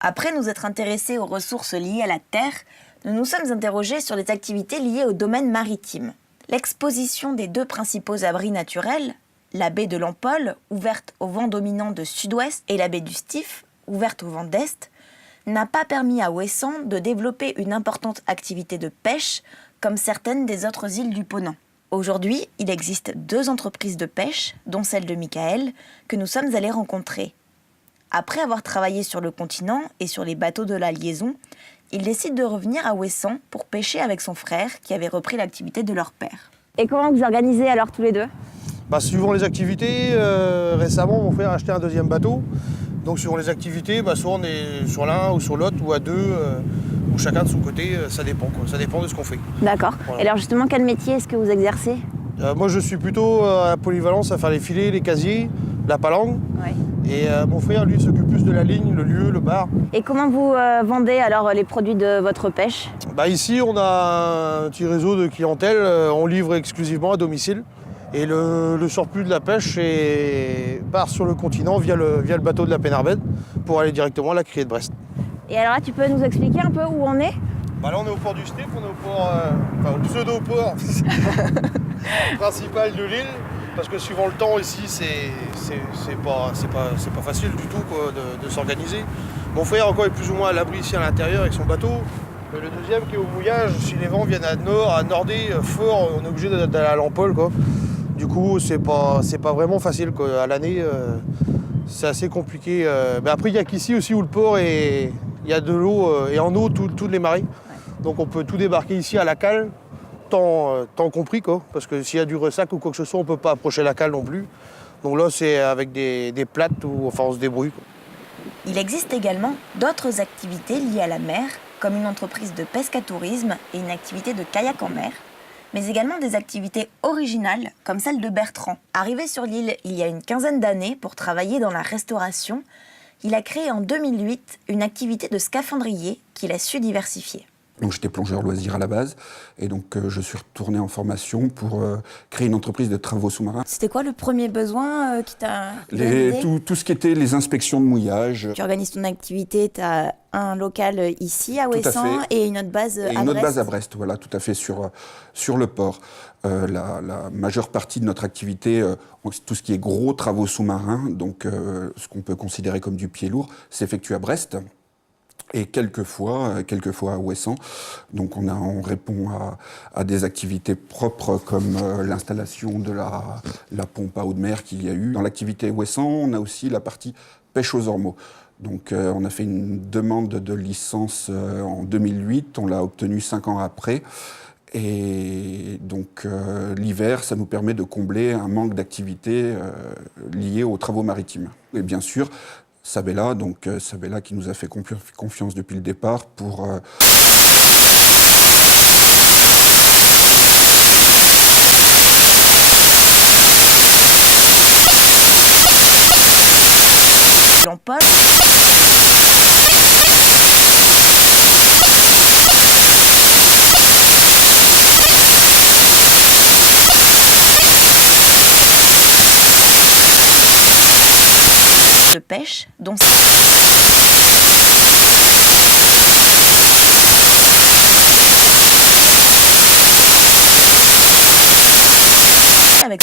Après nous être intéressés aux ressources liées à la terre, nous nous sommes interrogés sur les activités liées au domaine maritime. L'exposition des deux principaux abris naturels, la baie de l'Empole, ouverte au vent dominant de sud-ouest, et la baie du Stif, ouverte au vent d'est, n'a pas permis à Ouessant de développer une importante activité de pêche comme certaines des autres îles du Ponant. Aujourd'hui, il existe 2 entreprises de pêche, dont celle de Michael, que nous sommes allés rencontrer. Après avoir travaillé sur le continent et sur les bateaux de la liaison, il décide de revenir à Ouessant pour pêcher avec son frère qui avait repris l'activité de leur père. Et comment vous organisez alors tous les deux ? Suivant les activités, récemment mon frère a acheté un 2e bateau. Donc suivant les activités, soit on est sur l'un ou sur l'autre ou à 2, ou chacun de son côté, ça dépend quoi. Ça dépend de ce qu'on fait. D'accord. Voilà. Et alors justement, quel métier est-ce que vous exercez ? Moi je suis plutôt à polyvalence à faire les filets, les casiers, la palanque. Ouais. Et mon frère lui s'occupe plus de la ligne, le lieu, le bar. Et comment vous vendez alors les produits de votre pêche ? Ici on a un petit réseau de clientèle, on livre exclusivement à domicile. Et le surplus de la pêche part sur le continent via le bateau de la Pénarbed pour aller directement à la criée de Brest. Et alors là, tu peux nous expliquer un peu où on est ? Là on est au port du Stip, on est au port, au pseudo-port principal de l'île. Parce que suivant le temps ici, c'est pas facile du tout quoi, de s'organiser. Mon frère encore est plus ou moins à l'abri ici à l'intérieur avec son bateau. Le deuxième qui est au mouillage, si les vents viennent à nord, à norder fort, on est obligé d'aller à l'Empole quoi. Du coup, c'est pas vraiment facile quoi. À l'année, c'est assez compliqué. Après, il n'y a qu'ici aussi où le port il y a de l'eau et en eau toutes les marées. Donc on peut tout débarquer ici à la cale. Temps compris quoi, parce que s'il y a du ressac ou quoi que ce soit, on ne peut pas approcher la cale non plus. Donc là, c'est avec des plates où on se débrouille quoi. Il existe également d'autres activités liées à la mer, comme une entreprise de pescatourisme et une activité de kayak en mer, mais également des activités originales comme celle de Bertrand. Arrivé sur l'île il y a une 15aine d'années pour travailler dans la restauration, il a créé en 2008 une activité de scaphandrier qu'il a su diversifier. Donc j'étais plongeur loisir à la base, et donc je suis retourné en formation pour créer une entreprise de travaux sous-marins. C'était quoi le premier besoin qui t'a donné ? Tout ce qui était les inspections de mouillage. Tu organises ton activité, tu as un local ici à Ouessant et une autre base à Brest. Et une autre base à Brest, voilà, tout à fait, sur le port. La majeure partie de notre activité, tout ce qui est gros travaux sous-marins, donc ce qu'on peut considérer comme du pied lourd, s'effectue à Brest. Et quelquefois à Ouessant. Donc on répond à des activités propres comme l'installation de la pompe à eau de mer qu'il y a eu. Dans l'activité Ouessant, on a aussi la partie pêche aux ormeaux. Donc on a fait une demande de licence en 2008, on l'a obtenue 5 ans après. Et donc l'hiver, ça nous permet de combler un manque d'activité lié aux travaux maritimes. Et bien sûr, Sabella, Sabella qui nous a fait confiance depuis le départ pour l'Empole. De pêche, dont avec